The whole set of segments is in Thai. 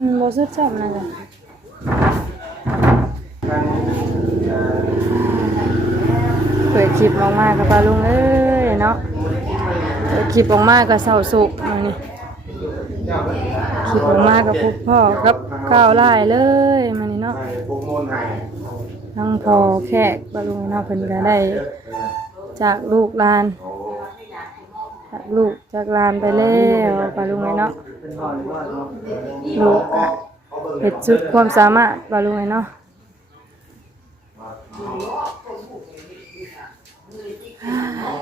บ่สุดจำนะจ๊ะเปิดคลิปออกมากับปลาลุงเอ้ยเนาะเปิดคลิปออกมากับเสาสุกนี่คลิปออกมากับพวกพ่อกับข้าวไล่เลยมานี่เนาะทั้งพ่อแขกปลาลุงเนาะเพิ่นก็ได้จากลูกหลานจากลูกจากหลานไปแล้วปลาลุงเนาะลูกอะเฮ็ดสุดความสามารถปลาลุงเนาะ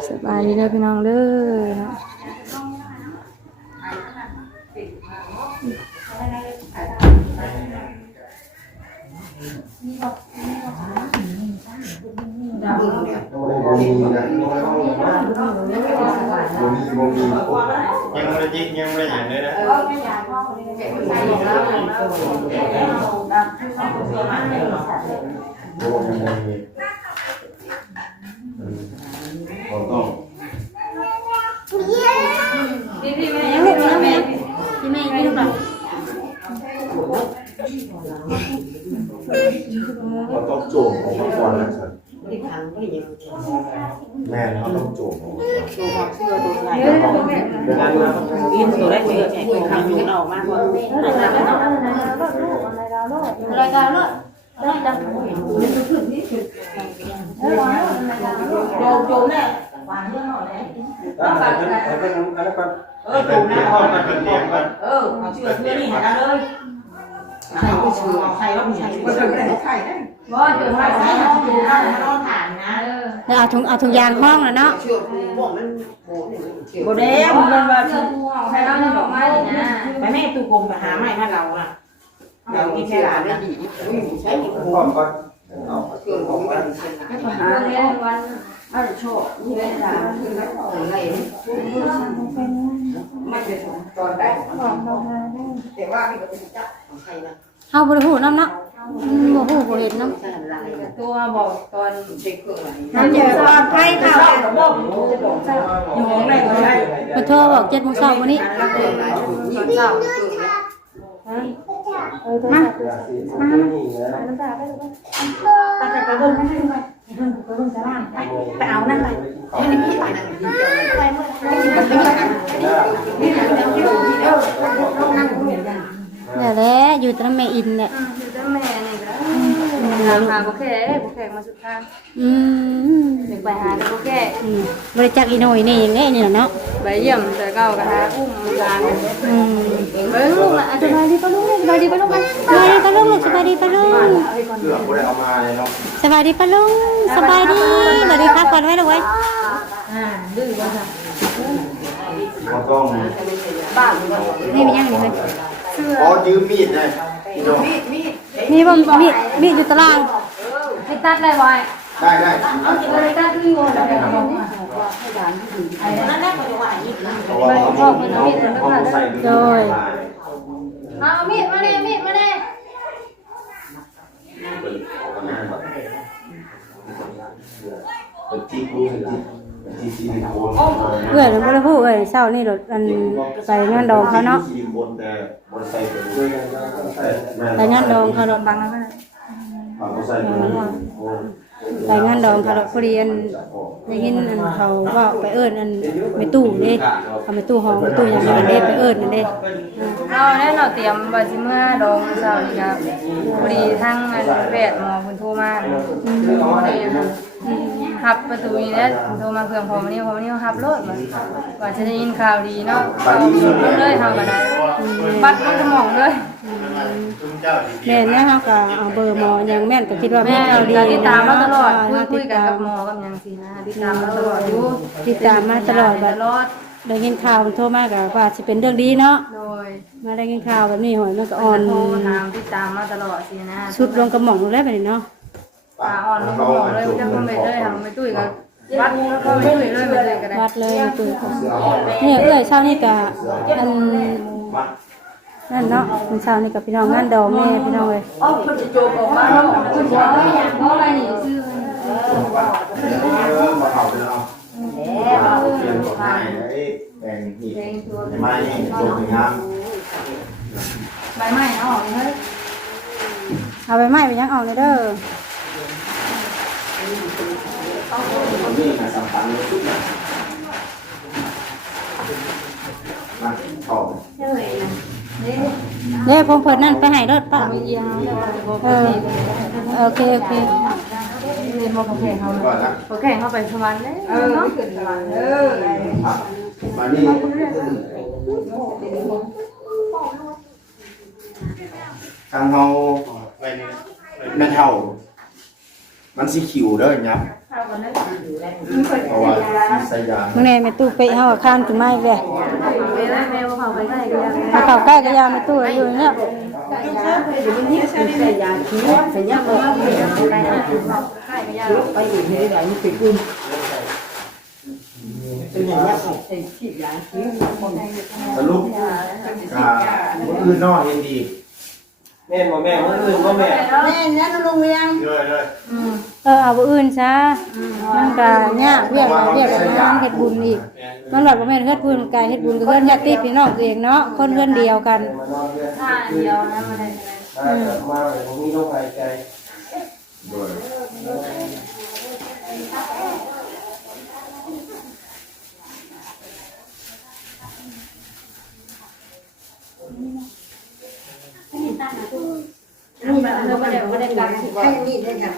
สบายดีเด้อพี่น้องเด้อเนาะยังไม่ได้ยังไม่ได้อย่างเลยนะพี่แม่ลูกนะแม่พี่แม่กินป่ะ เราต้องโจมออกมาก่อนนะสันแม่เราต้องโจมออกมากินตัวได้เยอะแยะตัวทำอยู่ออกมากกว่าอะไรกันลูกได้จ้ะโจมเนี่ยหวานเยอะหน่อยเลยโจมนะเอาเชื่อนี่หาเลยใส่ก็ชื่อใส่ก็มีใส่ก็ใส่ไข่ได้บ่เดี๋ยวใส่ห้องอยู่นะนอนถ่านนะแล้วเอาถุงยางห้องแล้วเนาะบ่ได้มันว่าชื่อใส่แล้วดอกไม้นะไปแม่ตู้กลมไปหาไม้มาเราน่ะเรามีแค่หลานนะใช้นี่ก่อนเอาเครื่องของมันหาเนี่ยวันเอาโชว์นี่เวลาคือไม่พออะไรไม่เป็นตอนได้แต่ว่ามีก็เป็นจับของใครนะเฮาบ่ได้ฮู้นำเนาะบ่ฮู้บ่เห็นนำตัวบอกตอนเช็คเครื่องอะไรทำอยู่ปลอดภัยค่ะอยู่ห้องไหนก็ได้เพิ่นโทรบอก7:00 นมื้อนี้ยิงเจ้ามาน้ำตาไปลูกไปเบิ่งไปเบิ่งสลามไปเอานั่นไปนี่แหละอยู่ตรงแม่อินเนี่ยอยู่ตรงแม่นี่ก็หาบ่แขกมาสุดทางเด็กไปหาก็บ่แขกบริจาคอีโนยนี่อย่างงี้นี่เนาะไปเยี่ยมแต่เก่าก็หาอุ้มหลานเบิ่งลูกล่ะสบายดีป่ะลูกสบายดีป่ะลูกสบายดีป่ะลูกสบายดีป่ะลูก เกือบไม่ได้เอามาเลยเนาะสบายดีป่ะลูกสบายดีสวัสดีครับก่อนไว้เลยเว้ยดื้อว่าค่ะเราต้องบ้านนี่มียังนี่เลยอ๋อยืมมีดเลยมีบ่มีอยู่ตารางให้ตัดเลยบ่อยได้เอาสิบ่ได้ตัดคืออยู่นั่นแหละก็จะว่าอีกนะโดยเอามีดมาเลยมีดมาเลยเป็นที่กูเป็นที่ซีลิโคนเอ้ยบ่ได้พูดเอ้ยเช้านี่รถอันไปงานดองเขาเนาะซีลิโคนแต่บริษัทไปงานดองเขารถบังแล้วก็ไปงานดองเขารถพอดีอันได้ยินอันเขาว่าไปเอิ้นอันไปตู้นี่เอาไปตู้ห้องไปตู้อย่างนั้นเด้ไปเอิ้นนั่นเด้เอาแน่เนาะเตรียมว่าสิเมื่อดองเช้านี่ครับพอดีทั้งอันแพทย์หมอเพิ่นโทรมาหับประตูนี่แหละโทรมาเครื่องพอมานี่หับรถว่าจะได้ยินข่าวดีเนาะเลยเฮาก็ได้บัดมันสมองเลยแม่นนะเฮาก็เอาเบอร์หมอยังแม่นก็คิดว่าแม่มีข่าวดีติดตามมาตลอดคุยกันกับหมอกับหยังสินะติดตามมาตลอดอยู่ติดตามมาตลอดบัดได้ยินข่าวโทรมาก็ว่าสิเป็นเรื่องดีเนาะโดยมาได้ยินข่าวแบบนี้หอยมันก็อ่อนโทรถามติดตามมาตลอดสินะสุดลงกระหม่อมลงแล้วบัดนี้เนาะอ่อนลงกระหม่อมเลยจะคอมเมนต์เลยทำไม่ตุ้ยก็วัดแล้วก็ไม่ตุ้ยเลยไปเลยก็ได้วัดเลยตุ้ยเนี่ยเอ้ยเช้านี้ก็อันนั่นเนาะเช้านี้ก็พี่น้องงานดองแม่พี่น้องเอ้ยอ๋อเพิ่นจะโจมออกมาเนาะเพิ่นว่าอย่างบ่อะไรนี่ซื่อมาเขาเลยเนาะแล้วเปลี่ยนตัวให้แบ่งหีบไม่โจมงาม ใบไม้เอาออกเลย เอาใบไม้ไปยังออกเลยเด้อ นี่นะสำคัญเลยสุดนะมาต่อ เด้พงเพิ่นนั่นไปให้รถป้า เอียง เออโอเคโอเค เรียนมอกาแฟเขา ก่อนนะ โอเคเข้าไปสวรรค์เลยเนาะขึ้นสวรรค์ มานี่ทางเราไม่เท่ามันสีขิวเด้อยับเพราะว่าใส่ยา มื้อนี้แม่ตู้ไปเฮาข้ามถึงไม้แว่ แม่เขาไปได้ก็ ถ้าเข้าใกล้ก็ยามแม่ตู้อยู่เนี่ย ใส่ยาขี้ใส่ยาเลยไปอยู่ที่ไหนนี่เป็นกุ้งเป็นอย่างนี้ใส่ขี้ยาขี้ สรุปมือนอกเห็นดี แม่บ่แม่มื้ออื่นบ่แม่ แม่เนี่ยลุงเวียง เลย เอาบ่อื่นซะมันก็ยากเวียกงานเฮ็ดบุญอีกมันว่าบ่แม่นเฮ็ดบุญกายเฮ็ดบุญก็เฮือนญาติพี่น้องตัวเองเนาะคนเฮือนเดียวกัน มานอนเรียน ท่าเดียวนะมาได้ มาเลยบ่มีลมหายใจ ด้วย นี่แบบเราไม่ได้การให้มีดด้วยค่ะ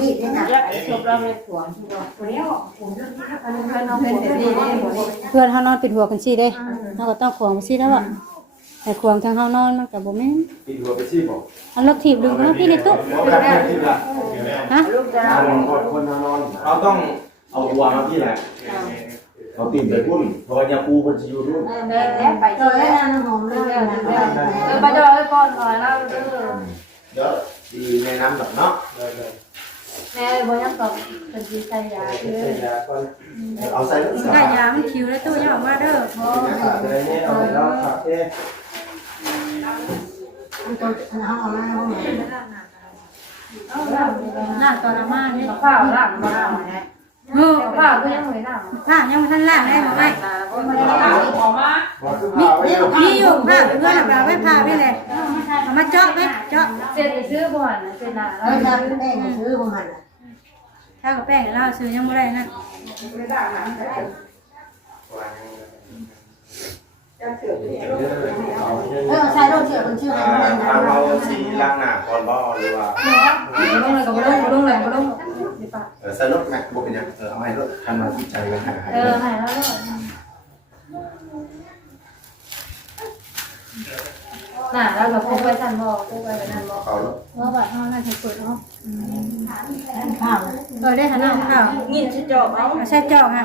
มีดด้วยค่ะจบเราเลยขวางตัวนี้ผมเรื่องที่ถ้าเป็นน้องเป็นแบบนี้ เพื่อนเฮานอนปิดหัวกันซี่เด้เฮาก็ต้องขวางซี่แล้วอ่ะแต่ขวางทางเฮานอนมันก็บ่แม่น ปิดหัวไปซี่บอก อันรถถีบดึงเนาะพี่ในตู้ กันแค่ที่ละ ฮะ ลูกจะ คนนอนเราต้องเอาหัวมาที่ไหนเราติดไปพุ่นเพราะยาปูมันจะอยู่รุ่น ไปเจอแล้วน้ำหอมเลยไปเจอแล้วก่อนหน่อยแล้ว เดี๋ยวดีในน้ำแบบเนาะ แม่บอยังตอบเป็นดีใจยา ใส่ยาก่อน เอาใส่ลูกสาว ถ้ายามคิวแล้วตู้อย่าออกมาเด้อ ขาดเลยเนี่ยเอาไปแล้วขาดเด้ หน้าตอนอาม่านี่ ข้าวร่างมาเนี่ย เออ ข้าวก็ยังไม่ได้ ผ้ายังบ่ทันล้างได้บ่ไอ้ ออกมา มีอยู่ผ้าเพื่อนเอาไว้ผ้าไว้เลยเอามาเจาะไว้เจาะ เสร็จซื้อบ่อนเสร็จนะแล้วทำได้ซื้อบ่อน ถ้ากับแป้งเราซื้อยังบ่ได้นั่น ใช้รถเสียคนชื่ออะไร ทางเราสีล้างหน้าก่อนบ่หรือว่า ลงเลยกับลงเลยลง ใส่รถแม็กบุกเป็นยังเอาให้รถทันมาที่ใจกันหา หายแล้วน่ะแล้วก็พกไปทันบ่พกไปทันบ่ เขารถ ว่าบัดเฮาน่าจะเปิดเนาะ ข้าว ได้หันหน้าข้าว นี่จะจบเอา ใช่เจาะค่ะ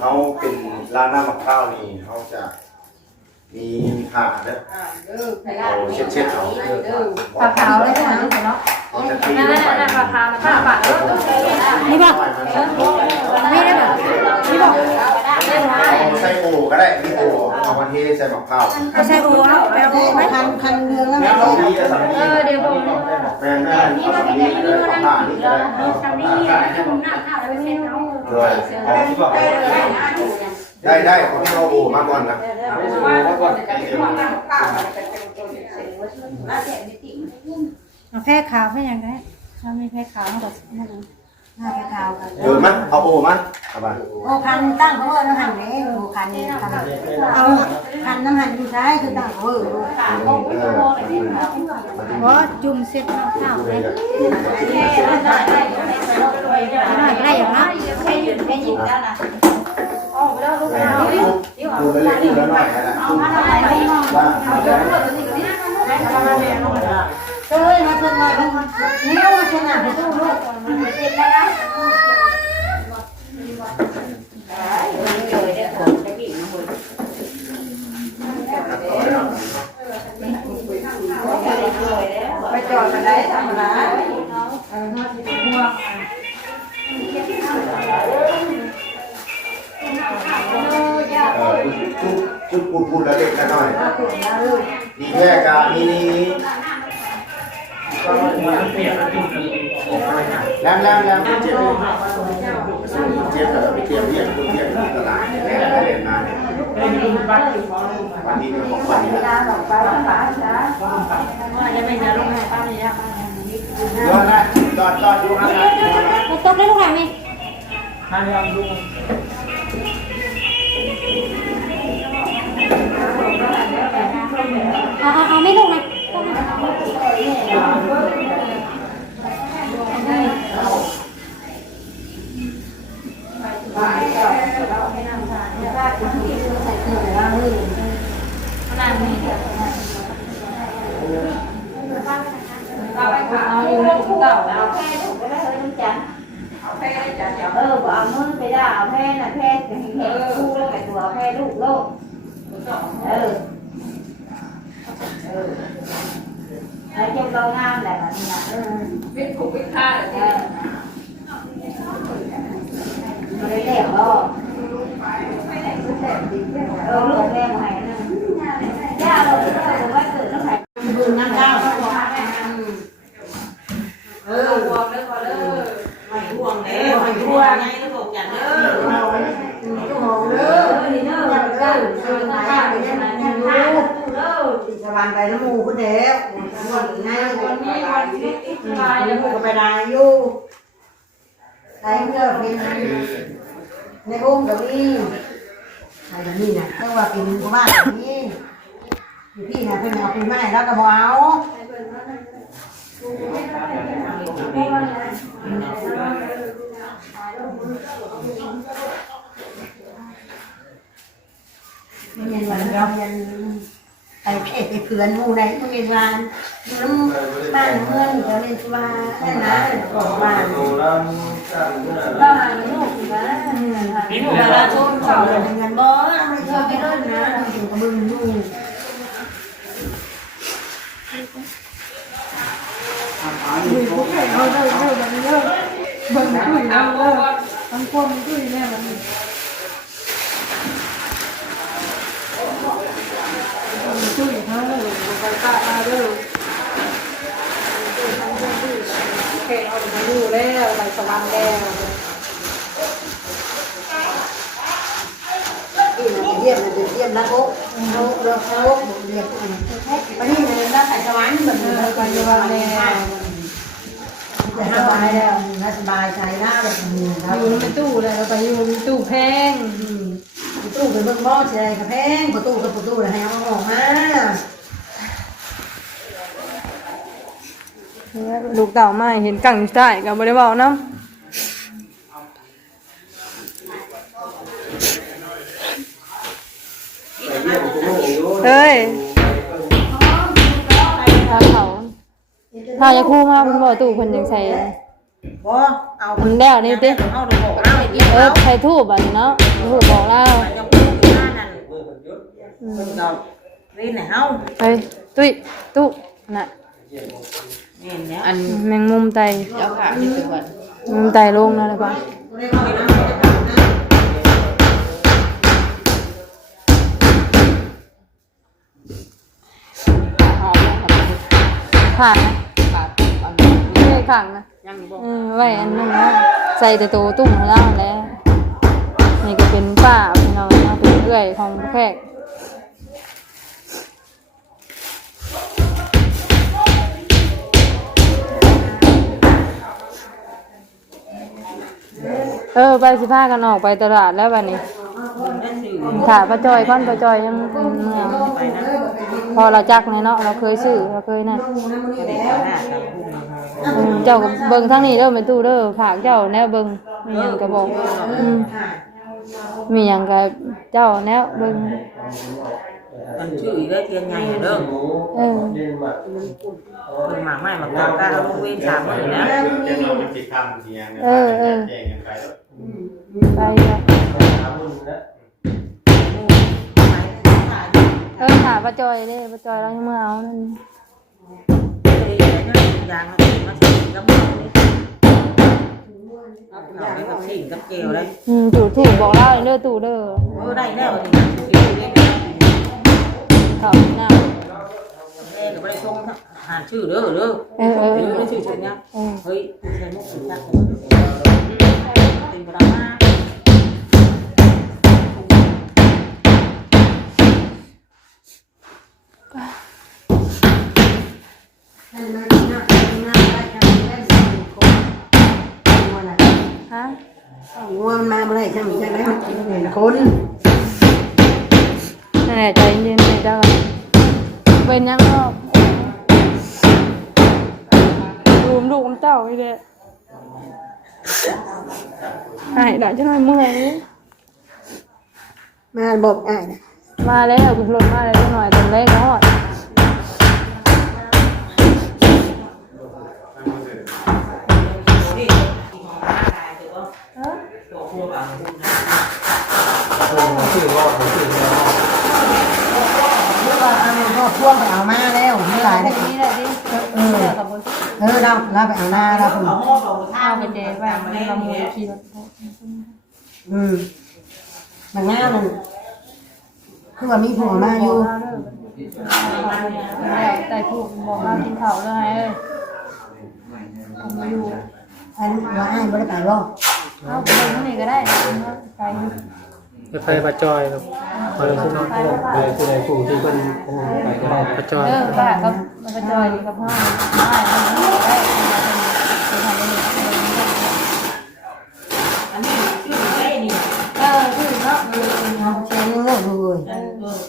เขาเป็นร้านหน้ามะพร้าวนี่เขาจะมีผ้าเด้อเอาเช็ดเอา ปลาขาวเลยค่ะเนาะ เขาจะตี นั่น ลงไป ปลาขาวนะปลาปลาเออ นี่บ่นี่ได้บ่นี่บ่ เอาใส่โอก็ได้ที่โอเอามาเทใส่มะพร้าว เอาใส่โอ้เอาไปเอาไว้ คันเนื้อแล้ว แล้วเราดีจะทำดี เดี๋ยวบอก แปลงได้เอาทำดีก็ได้ผ้านี่ก็ได้เลยเอาที่บอกได้เขาที่เราโอมาก่อนนะ เอาแพ้ขาวแพ้ยังไงถ้าไม่แพ้ขาวก็นั่น หน้าไปขาวกัน มั้ยเอาโอมั้ยเอาไป โอ้คันตั้งเขาว่าน้ำหันไหนโอ้คันนี่เอาคันน้ำหันอยู่ท้ายคือตั้งเขาเพราะจุ่มเสร็จแล้วข้าวเลยได้อย่างนั้น ดูเล็กๆแล้วหน่อยนะ เฮ้ยมาชนะนี่มาชนะไปสู้ลูกมันเจ็บแล้วนะไปจอดกันได้ทำร้ายจุดพูดแล้วเล็กน้อยดีแค่การนี้แล้วเจ็บเจ็บแบบไปเตรียมเรียกคุณเรียกตลาดแม่เล่นมาเนี่ย ไม่ได้มีบ้านอยู่บ้าน วันนี้เป็นของขวัญนี่แหละ ว่าจะไม่จะลงให้ป้าเลยนะ ยอดนะยอดดูนะ มันตกได้ทุกอย่างนี่ให้ยอมดูเอาไม่ลงนะเอาอยู่ในตู้เก่าแล้วแพ้ถูกก็ได้เลยทุกจันเอาแพ้จันเอามือไปด่าเอาแพ้น่ะแพ้จะเห็นคู่แล้วแต่ตัวแพ้ลูกโลกไอ้เจ้าเรางามแหละแบบนี้นะวิทย์ขุวิทย์ท่าเลยไม่ได้เลี้ยงหรอกลูกแม่ใหม่นะย่าเราไว้เกิดแล้วใครบุญน้ำเจ้าห่วงเลยพอเลยไม่ห่วงเลยไม่ห่วงไงลูกจันเลยห่วงเลยนี่เนอะยังเกิดคือมาข้าวไปยังไงยังอยู่สวรรค์ไปน้ำมูกคุณเด็กวันนี้วันนี้สบายแล้วมูกไปได้อยู่ใครเกิดเป็นในห้องกับนี่ใครกับนี่นะเรียกว่าเป็นบ้านกับนี่อยู่พี่นะเป็นเอาเป็นไม้แล้วก็บ่เอามันยังวันเรายังไปเพ่ไปเพื่อนมูไหนมันยังวันน้ำบ้านเมืองเราเรียกว่าแค่นั้นของบ้านก็หาลูกอยู่บ้านมีหมู่บ้านชนเขาเลยเงินบ่ไม่ชอบไปเล่นนะถึงกับมึงดูเอาเด้อแบบนี้เด้อเบิ่งคุยนะเด้อทั้งคนคุยแน่แบบนี้คุยทั้งเลยไปตาเด้อแค่เอาไปดูแล้วไปสวรรค์แล้วเยี่ยมนะโอ๊คโอ๊คเรียกวันนี้เนี่ยเราใส่สวรรค์เหมือนเลยไปอยู่วันนี้สบายแล้วสบายใจได้แบบนี้อยู่ในตู้เลยเราไปอยู่ในตู้แพงตู้เป็นเบื้องบ่อใช่กระแพงประตูกับประตูให้เอาออกมาลูกเต่ามาเห็นกังใต้ก็บ่ได้เว้านํเฮ้ยถ้าจะคู่มาเพิ่นบ่ตู้เพิ่นยังใส่บ่เอาเพิ่นแล้วนี่ติเอาดอกเอาใส่ทูบบัดนี้เนาะทูบบอกแล้วนี่ไหนเฮาเฮ้ยตุ้ยตู้น่ะอันแมงมุมไตเจ้าค่ะนี่คือว่ามุมไตลงแล้วป่ะผ่านนะไม่ได้ขังนะไว้อันนึงนะใส่แต่ตัวตุ่มข้างล่างแล้วนี่ก็เป็นป้าพี่น้องนะเป็นเอื้อยของแขกไปสิพากันออกไปตลาดแล้ววันนี้ค่ะป้าจอยก้อนป้าจอยยังเมืองพอเราจักในเนาะเราเคยซื้อเราเคยนั่นเจ้าเบิ่งทั้งนี้เด้อเป็นตู้เด้อผากเจ้าแนวเบิ่งมีหยังก็บอกมีหยังก็เจ้าแนวเบิ่งมันชื่อได้เทียนใหญ่เด้อเป็นหมาไม้มาเก่าๆเอาเว้น3มื้อนะเดี๋ยวเราไปติดทำเสียงแจ้งกันไปไปถามป้าจอยเลยป้าจอยเรายังมาเอานั่นยางมาใส่กับมือเอาไปกับสิ่งกับเกลียวเลยจู่ถูกบอกเล่าเด้อตู่เด้อได้แล้วเขาหน้าแม่ก็ไม่ได้ชงหาชื่อเด้อชื่อชนเนี่ยเฮ้ยใช้มุกสุดจักเป็นดราม่า งัวมันมาบ่ได้จังจังได๋มันเห็นคน นั่นแหละใจเย็นๆเจ้าเป็นยังรอบดูมเจ้าอีเด้หายได้จังได๋เมื่อย มาบอกอ้ายนะ มาแล้วคุณรถมาแล้วจังหน่อยตอนแรกก็ฮอด ชื่อว่าชื่อแม่ ว่าก็พ่วงไปเอามาแล้วไม่หลายได้ นี่แหละดิกับบน เราไปเอาหน้าเราคุณ ข้าวไปเดย์ไปมันละมุนขี่รถ มันง่ายมันคือว่ามีผัวมาอยู่ แต่ถูกบอกมากินข้าวเลยผมอยู่ อันว่าอ้ายบ่ได้ไปบ่ เอาไปตรงนี้ก็ได้ไป รถไฟปลาจอยครับไปขึ้นรถ ไปคือในกลุ่มที่เพิ่นไปก็ได้ ปลาจอย ป้าก็มันก็จอยกับพ่อได้ได้คือเนาะ เชิญเลิกเลย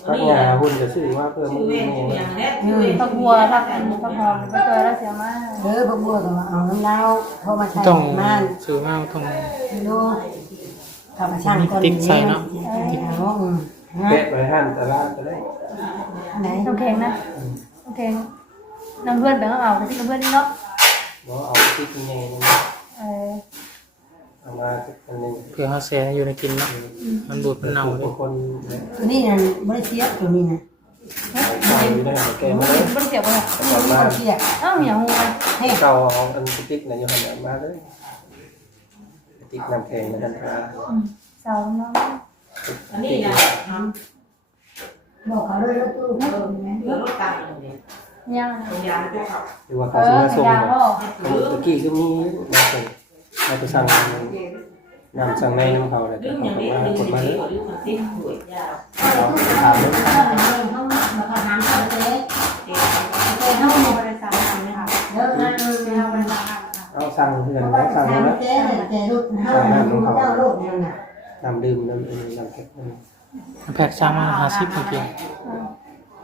พักงาหุ่นจะชื่อว่าเพิ่มมือนี่ ผักบัวผักอันผักหอมก็จอยแล้วเสียมาก พวกบัวก็เอาน้ำเล้าเข้ามาใส่ ต้อง ม่าน ซื้อมาต้อง ดูกับช่างคนเอา เป๊ะไปหั่นตลาดก็ได้ ไหน โอเคนะโอเคน้ำเพื่อนแบ่งเอาที่น้ำเพื่อนนี่เนาะ บ่เอาติ๊กยังไงนี่เอามาอันนึง เพื่อเขาแซ่อยู่ในกินเนาะมันบูดมันเน่าเลย คน ตัวนี้นะบริเทียบตัวนี้นะ ใส่อยู่ได้แกมาเลย ไม่เสียบเลย ก่อนมา เทียบ อ้าวอย่างงู ให้ เก่าเอาอันติ๊กน่ะอยู่หั่นมาเลยติ๊กน้ำแข็งมาทันทา เสาเนาะ อันนี้นะบอกเขาด้วยแล้วตู้ ยัง หรือว่าเขาซื้อมาส่งตะกี้ก็มีมาส่งเราไปสั่งนำสั่งในน้ำเขาเลยแต่เขาบอกว่ากดมาเลยเราถามเลย เขาถามเขาเจ๊เขาไม่บริษัททำนะคะเยอะนะ เอาสั่งเพื่อนแล้วสั่งแล้ว เจ๊ลูกเขาเจ้าลูกนี่นะ น้ำดื่มน้ำแข็ง แพ็กช่างมา50จริง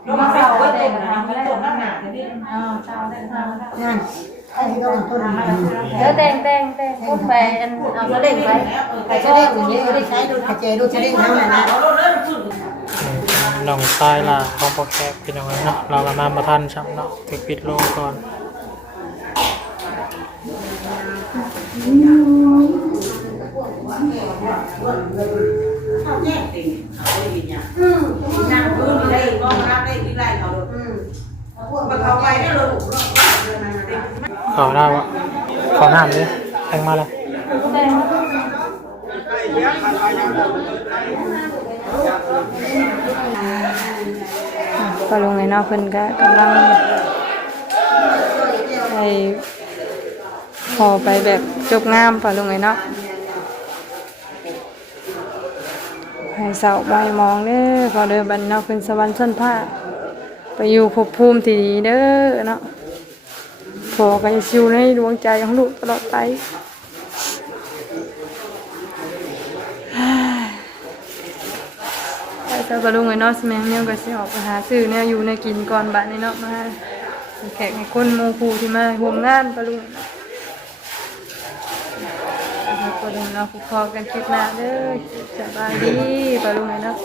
ลงมาเสาเด็กนะไม่ได้ตกหน้าหนาเลยอ้าวเสาเด็กเสา นั่นไอ้ก็ต้นไม้ เดี๋ยวแต่งพูดไปเอาก็เด็กไป ใครจะได้อย่างนี้ก็ได้ใช้ดูเจ๊ดูจะได้ทำอะไรนะ ๆน้องทรายล่ะของโปรแกรมเป็นยังไงเนาะเราก็มาบ่ทันช่ำเนาะถึกปิดโลกก่อน ขอได้วะขอน้ำเลยแทงมาเลย ก็ลงในนอกเพิ่นก็กำลังไปพอไปแบบจบงามพอลงในนอกให้เสาใบมองเด้อพอเดินบันนอกขึ้นสวรรค์ชั้นผ้าไปอยู่ภพภูมิที่ดีเด้อเนาะพอก็จะชิวในดวงใจของลูกตลอดไปเจ้าก็ลุงไอ้เนาะแม่เนี่ยก็สิออกไปหาซื้อเนี่ยอยู่ในกินก่อนบัดนี้เนาะมาแขกให้คนหมู่ผู้ที่มาร่วมงานปะลุงปะลุงเนาะพอกันคลิปหน้าเด้อสบายดีปะลุงไอ้เนาะ